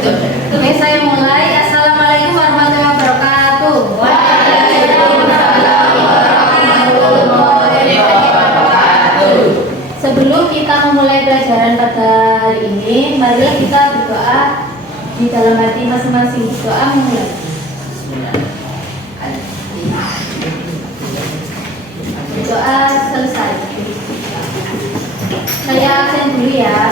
Oke, saya mulai. Assalamualaikum warahmatullahi wabarakatuh. Waalaikumsalam warahmatullahi wabarakatuh. Sebelum kita memulai pelajaran pada hari ini, marilah kita berdoa di dalam hati masing-masing. Doa memulai. Doa selesai. Saya absen dulu ya.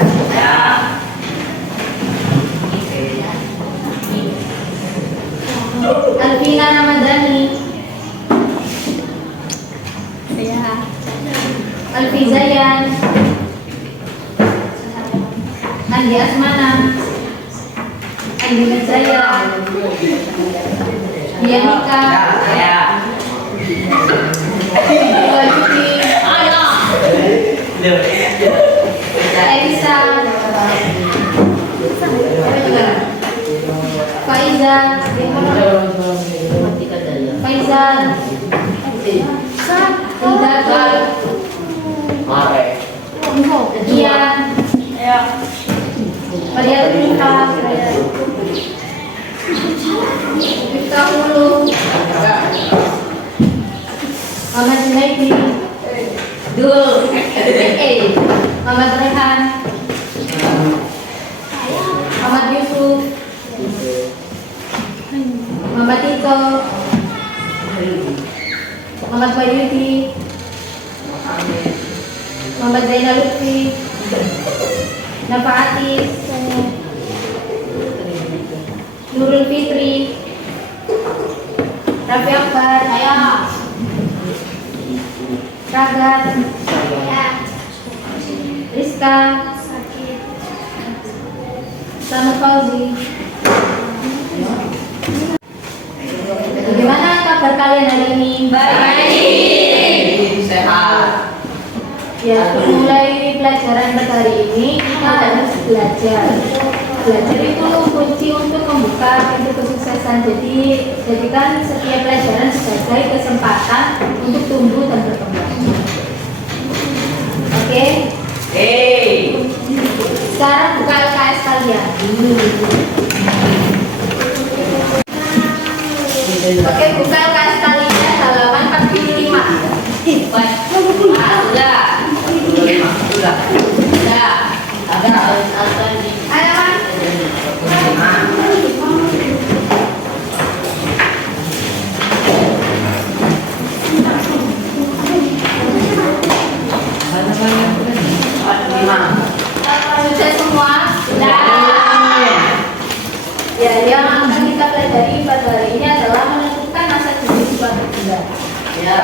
Alvina Ramadhani. Saya. Alfi Zayan. Andi Asmana. Andi Najaya. Dianika. Wahyudi. Elisa. Faiza. Faizal. Hidayat. Iya. Maria Tuka. Kita Hulu. Muhammad Junaidi. Dul. Muhammad Rehan. Muhammad Yusuf. Muhammad Tito. Muhammad Wahyudi. Muhammad Zainal Lutfi. Nafaati. Nurul Fitri. Raffi Akbar. Ragat. Rizka. Selamat Fauzi. Bagaimana kabar kalian hari ini? Baik. Sehat. Ya, mulai pelajaran pada hari ini kita harus belajar. Belajar itu kunci untuk membuka pintu kesuksesan. Jadi, jadikan setiap pelajaran sebagai kesempatan untuk tumbuh dan berkembang. Oke? Sekarang buka LKS kalian. Oke, buka LKS kalian halaman 45. Baik. Sudah. Ada. Ayo, Mas. Sudah semua? Ya, yang akan kita pelajari pada hari ini adalah menentukan masa jenis suatu benda. Ya.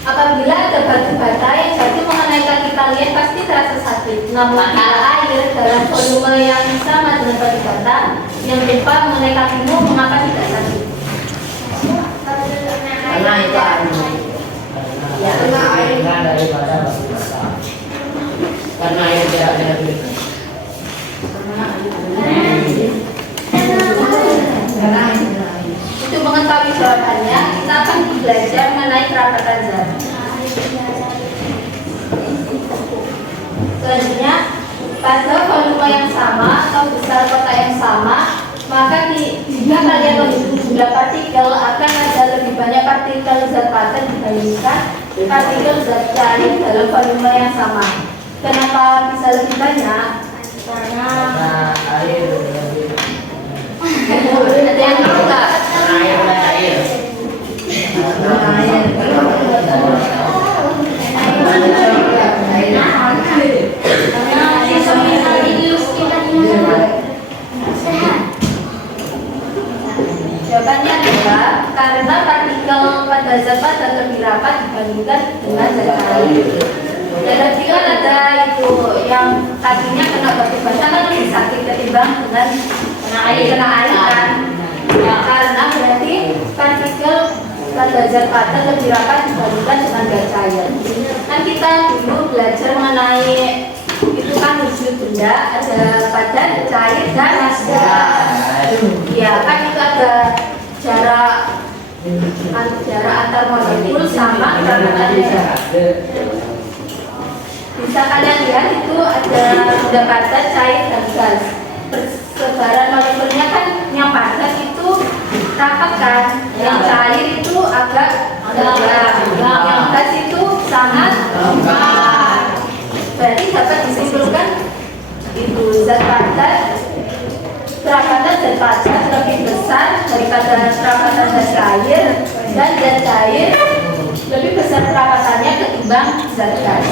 Apabila ada batu bata yang jatuh mengenai kaki kalian pasti terasa sakit. Namun bila air dalam volume yang sama dengan batu bata yang lupa mengenai kakimu, mengapa tidak sakit? Karena itu air. Ya, karena air. Daripada batu bata. Karena air tidak ada di. Untuk mengetahui jawabannya, kita akan belajar mengenai kerapatan zat. Selanjutnya, pada volume yang sama atau besar kotak yang sama, maka jika kalian menghitung jumlah partikel, akan ada lebih banyak partikel zat padat dibandingkan partikel zat cair dalam volume yang sama. Kenapa bisa lebih banyak? Karena Air. ada yang lupa. Air. Jawabannya adalah karena partikel pada zat padat lebih rapat dibandingkan dengan zat cair. Dan jika ada itu yang kakinya kena batu bata kan lebih sakit ketimbang dengan kena air kan? Ya, karena berarti partikel pada zat padat lebih rapat dibandingkan dengan zat cair. Kan kita dulu belajar mengenai itu kan wujud benda ada padat, cair dan gas. Ya kan itu ada jarak antar molekul sama kerapatan. Bisa kalian lihat itu ada padat, cair, dan gas. Persebaran molekulnya kan yang padat itu rapat kan, yang cair itu agak lenggang, yang gas itu sangat lengkap. Berarti dapat disimpulkan itu zat padat, kerapatan zat padat lebih besar daripada kerapatan zat cair, dan zat cair lebih besar kerapatannya ketimbang zat gas.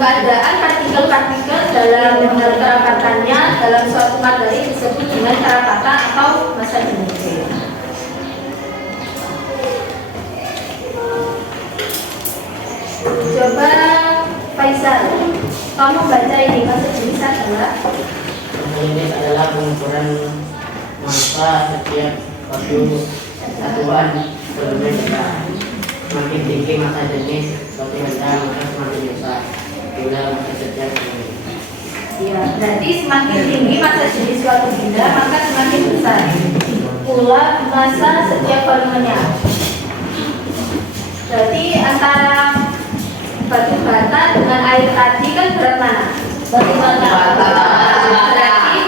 Keadaan partikel-partikel dalam model kerapatannya dalam suatu materi disebut dengan kerapatan atau massa jenis. Coba Faisal, kamu baca ini massa jenis adalah? Massa jenis adalah pengukuran massa setiap suatu satuan elemen benda. Semakin tinggi massa jenis suatu benda maka semakin besar pula massa setiap elemen. Ya, berarti semakin tinggi massa jenis suatu benda maka semakin besar pula massa setiap volumenya. Berarti antara batu bata dengan air tadi kan berat mana? Batu bata. Berarti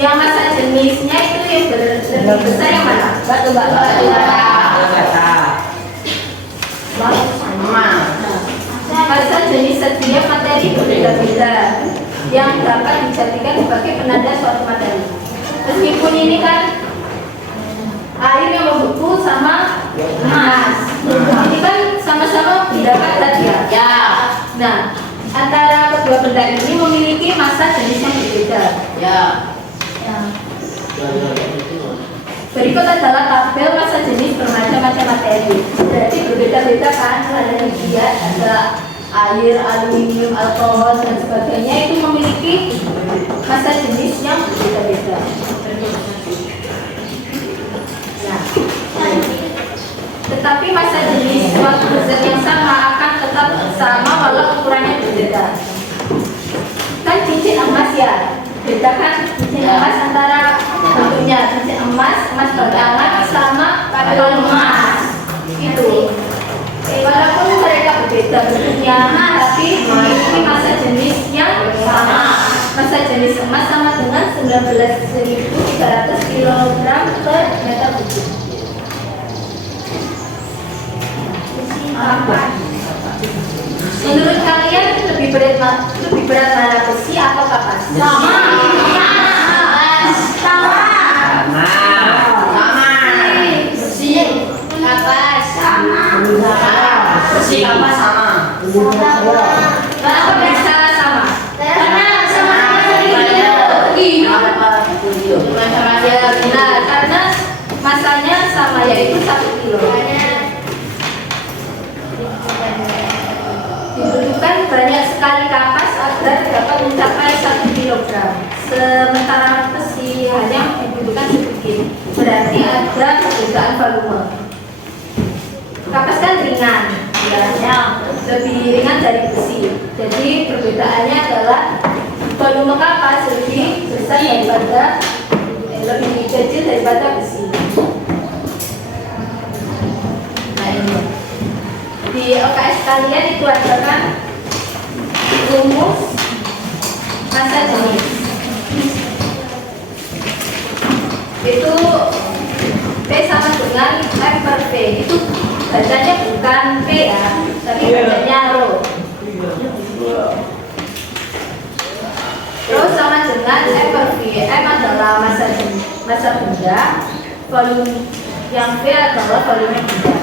yang massa jenisnya itu yang lebih besar yang mana? Batu bata. Massa jenis setiap materi berbeda-beda yang dapat dijadikan sebagai penanda suatu materi. Meskipun ini kan air yang membeku sama emas, ini kan sama-sama benda padat ya. Nah, antara kedua benda ini memiliki massa jenis yang berbeda. Ya. Berikut adalah tabel massa jenis bermacam-macam materi. Berarti berbeda-beda kan, ada liquid, ada air, aluminium, alkohol dan sebagainya itu memiliki massa jenis yang berbeda-beda. Nah, tetapi massa jenis suatu zat yang sama akan tetap sama walau ukurannya berbeda. Kan cincin emas ya, beda kan cincin emas antara bentuknya cincin emas batangan sama kalung emas gitu. Walaupun mereka berbeda bentuknya, tapi memiliki massa jenis yang sama. Massa jenis emas sama dengan 19.300 kg per meter kubik. Menurut kalian lebih berat mana, besi atau kapas? Sama. Besi, kapas sama. Besi, kapas sama. Kenapa bisa sama? Karena Nah, karena masanya sama, yaitu 1 kilo. Dibutuhkan banyak sekali kapas agar dapat mencapai 1 kilogram. Sementara besi hanya dibutuhkan sedikit. Berarti ada perbedaan volume. Kapas kan ringan, ya, lebih ringan dari besi. Jadi perbedaannya adalah volume kapas lebih besar daripada lebih kecil daripada besi. Nah ini di OKS kalian itu ada kan rumus massa jenis. Itu P sama dengan M per P. Itu bacanya bukan P ya, tapi bacanya Rho. Rho sama dengan M per V. M adalah massa benda, volume yang V adalah volume benda.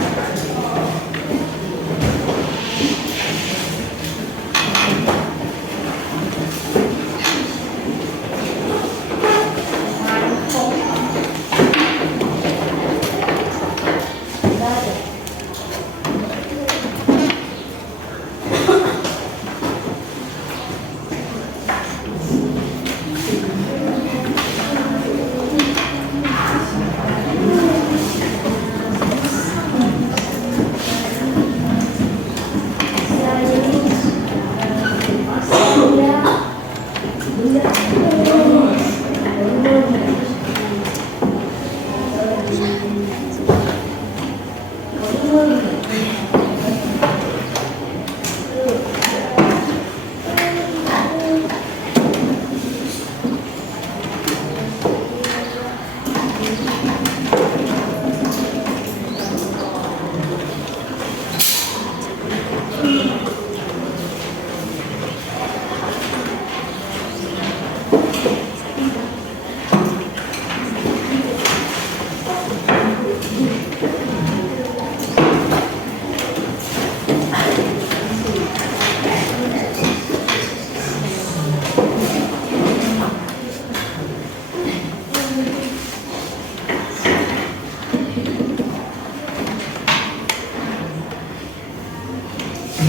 Ya,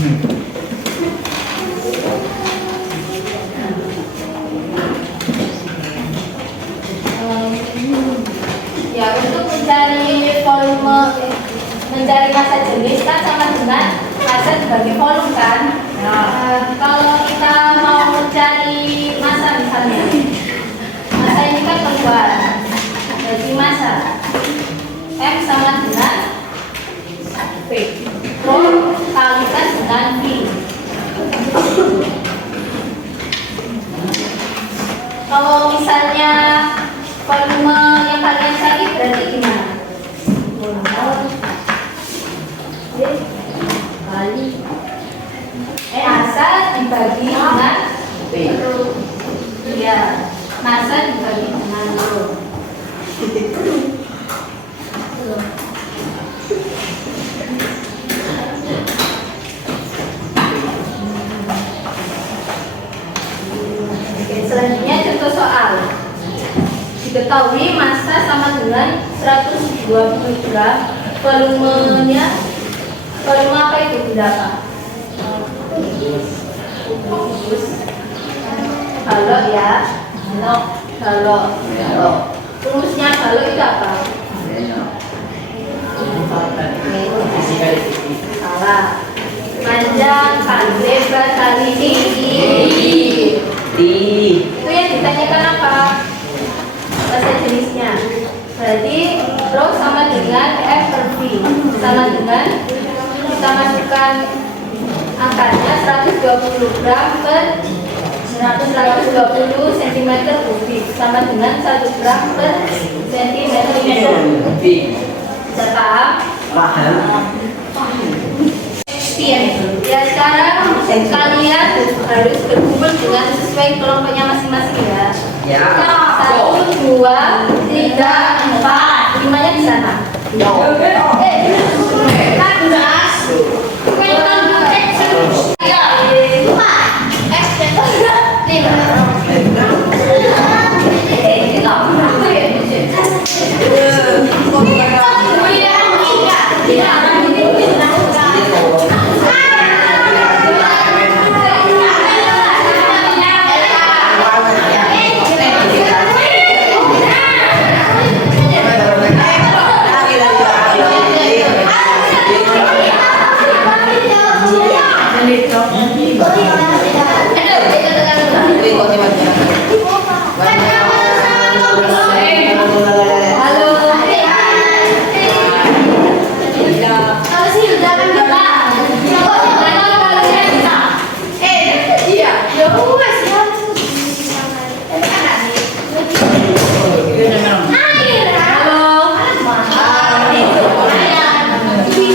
untuk mencari volume, mencari massa jenis kan sama dengan massa sebagai volume kan. Kalau kita mau mencari massa misalnya, massa ini kan keluar, jadi massa M sama dengan P, Rho kalikan dengan V. Kalau misalnya volume yang kalian cari berarti gimana? Kali massa dibagi dengan ya, massa dibagi dengan rho. Oke, selanjutnya contoh soal. Diketahui massa sama dengan 120 gram, volumenya, volume apa itu berapa? Kubus. Balok ya, balok. Rumusnya balok itu apa? Salah. Panjang kali lebar kali tinggi. Itu yang ditanyakan apa? Massa jenisnya. Berarti rho sama dengan F per V, sama dengan kita masukkan angkanya 120 gram per 120 cm kubik, sama dengan 1 gram per cm kubik. Bisa paham? Paham. Ya, sekarang kalian harus berkumpul dengan sesuai kelompoknya masing-masing ya. Ya. 1, 2, 3, 4, 5-nya di sana.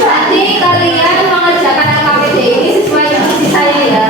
Nanti kalian mengerjakan LKPD ini sesuai instruksi saya ya.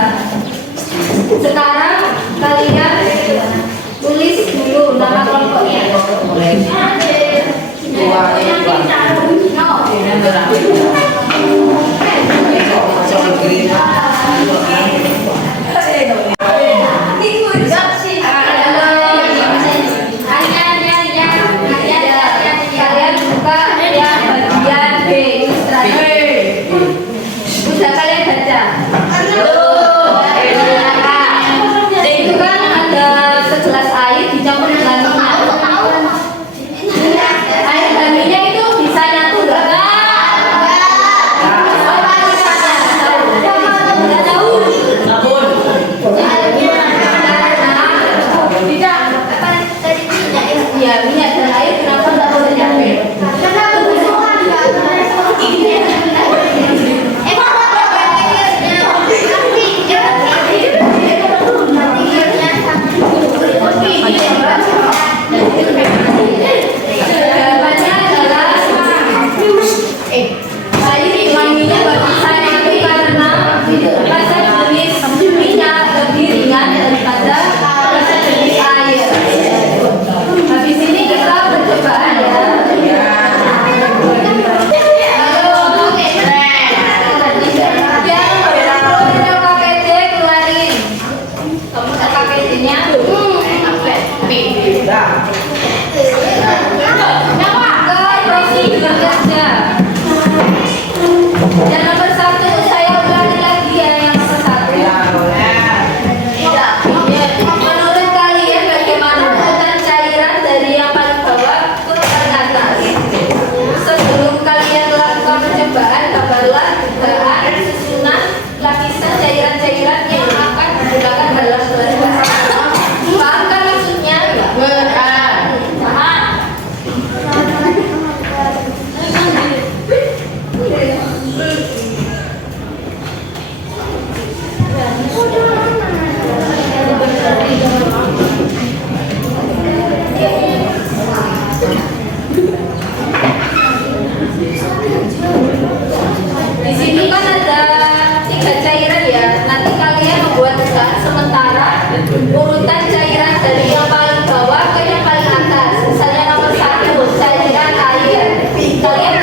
urutan cairan dari yang paling bawah ke yang paling atas. Misalnya nomor 1 cairan air, kalian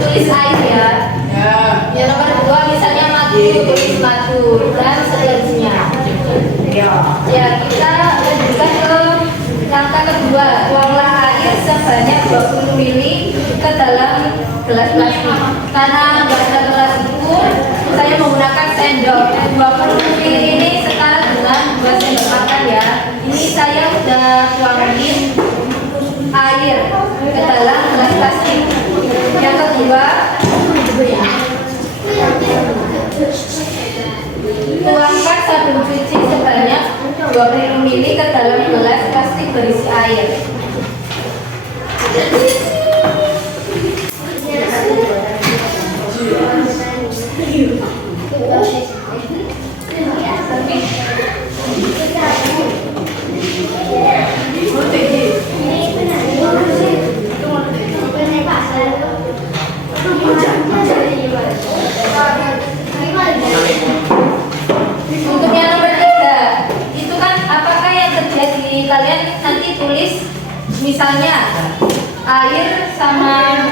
tulis air ya. Ya nomor 2 misalnya madu, tulis madu dan seterusnya. Ya kita lanjutkan ke langkah kedua, tuanglah air sebanyak 20 ml ke dalam gelas plastik. Karena nggak ada gelas ukur, saya menggunakan sendok. 20 ml ini setara dengan 2 sendok makan ya. Ini saya udah tuangin air ke dalam gelas plastik. Yang kedua, tuangkan sabun cuci sebanyak 20 ml ke dalam gelas plastik berisi air. Untuk yang nomor 3, itu kan apakah yang terjadi? Kalian nanti tulis misalnya air sama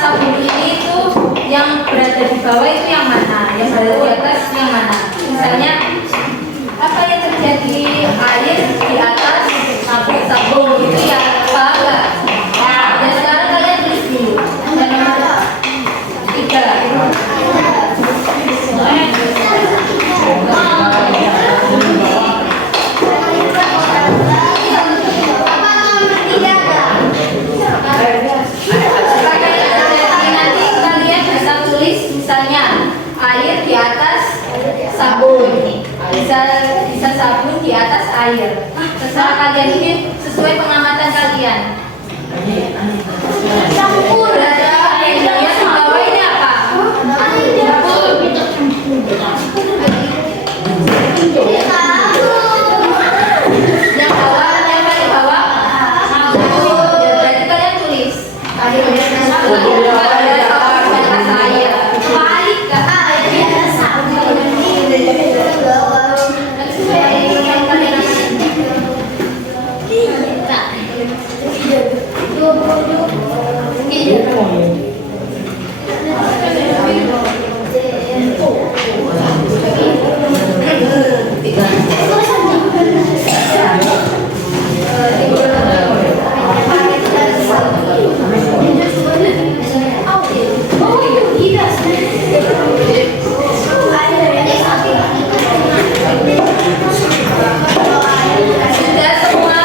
sabun ini itu yang berada di bawah itu yang mana, yang berada di atas yang mana. Misalnya apa yang terjadi, air di atas sabun itu ya apa enggak? Ya sekarang kalian tulis dulu yang nomor 3. Nanti kalian bisa tulis misalnya air di atas sabun, bisa sabun di atas air. Terserah kalian, ini sesuai pengamatan kalian. Campur ada airnya di bawah ini apa? Yang bawah, yang paling bawah. Berarti kalian tulis air di atas air. Balik ke air di atas sabun. Sudah semua?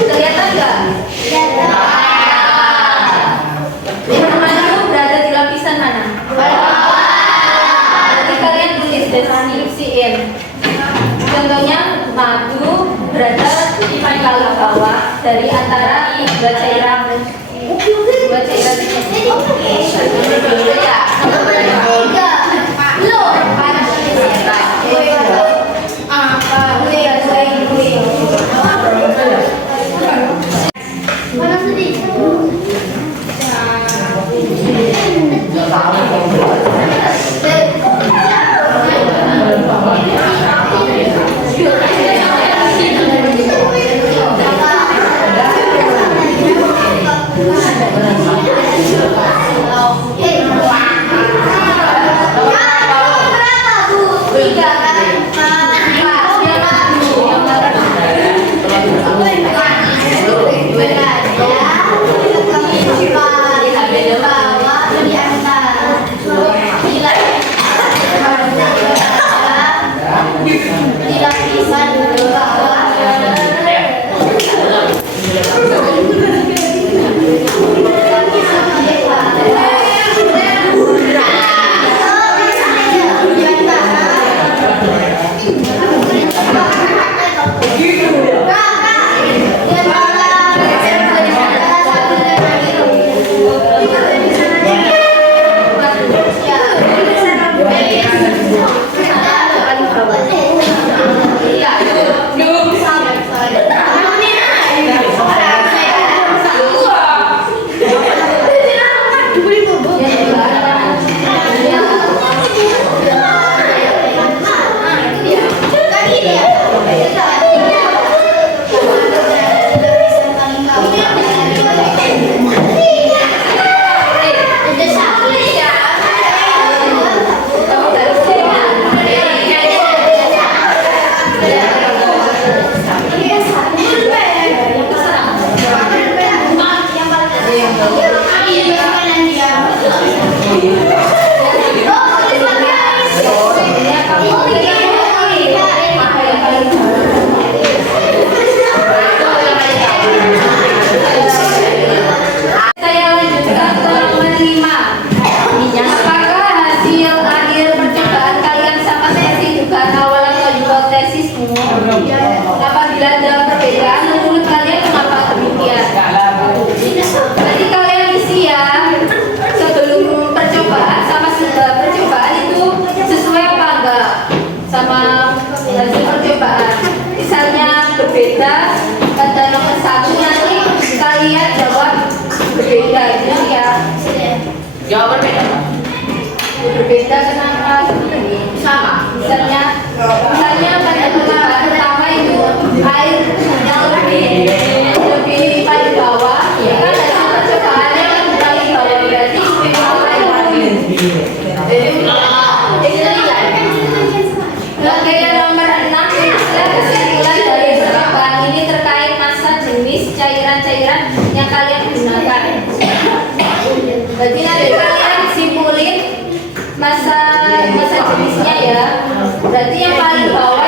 Kelihatan nggak? Permainan berada di lapisan mana? Nanti kalian tulis deskripsiin. Contohnya madu berada di paling bawah dari antara dua cairan. Dua cairan. Oke. Ya. Tiga. Loh. Apa? Mana sedih? Apabila ada perbedaan menurut kalian kenapa demikian? Jadi kalian isi ya sebelum percobaan sama setelah percobaan itu sesuai apa enggak sama hasil percobaan. Misalnya berbeda kata nomor 1 nanti kalian jawab berbeda gitu ya. Jawab berbeda. Berbeda kenapa? Sama. Misalnya pada percobaan pertama itu air yang lebih paling bawah, ya kan hasil percobaannya kan paling bawah berarti lebih bawah lagi. Oke, yang nomor 6 kesimpulan dari percobaan ini terkait massa jenis cairan-cairan yang kalian gunakan. Berarti nanti kalian simpulin masa jenisnya ya. Berarti yang paling bawah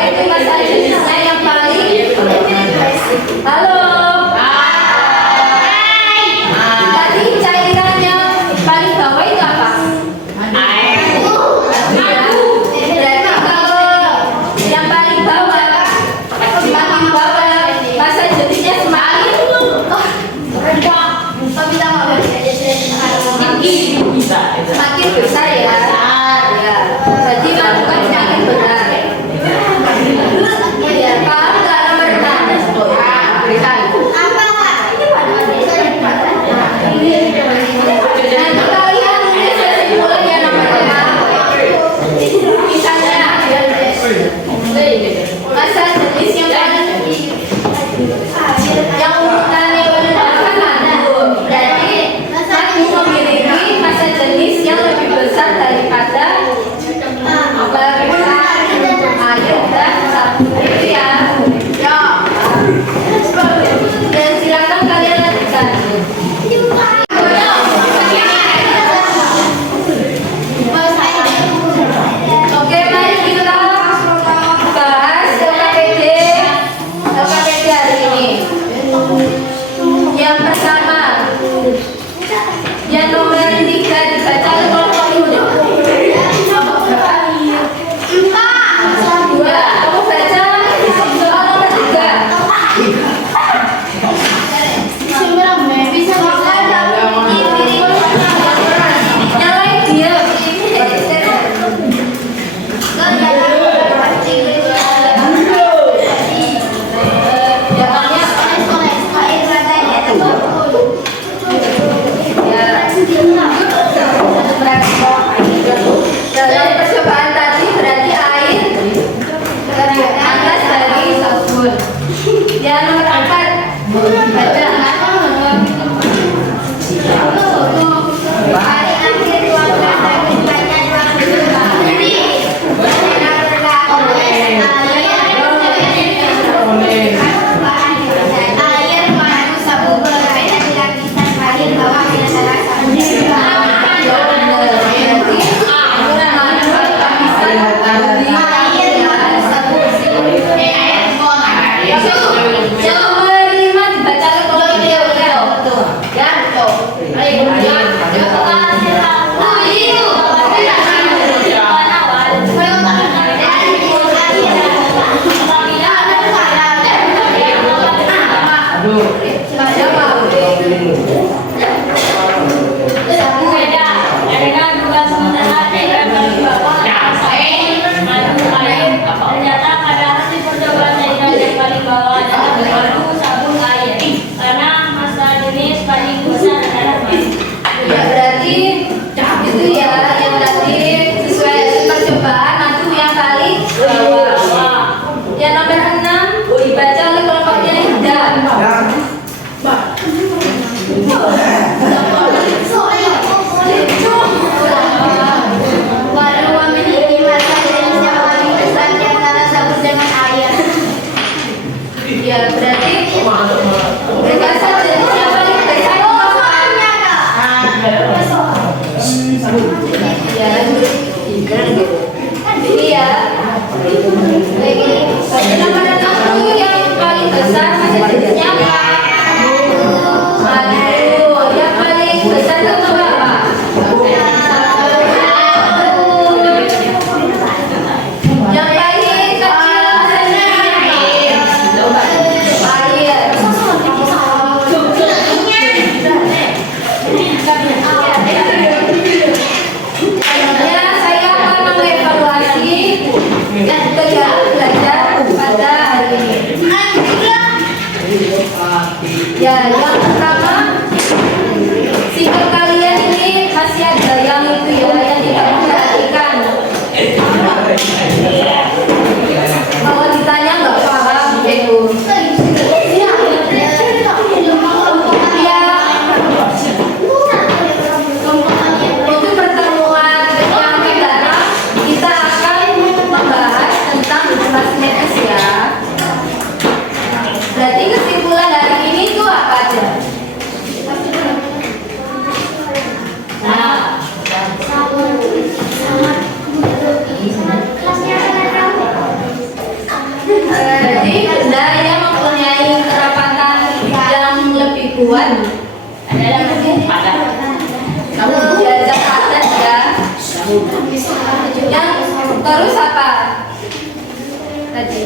Ya, yang pertama, sikap kalian ini masih ada yang itu ya, yang tidak memperhatikan. Kalau ditanya nggak paham itu. Ya, untuk pertemuan yang mendatang kita akan membahas tentang edukasi medis ya. Berarti kesimpulan dari ini itu apa aja? Jadi benda yang mempunyai kerapatan yang lebih kuat adalah pada kamu diajak padat ya. Yang terus apa? Tadi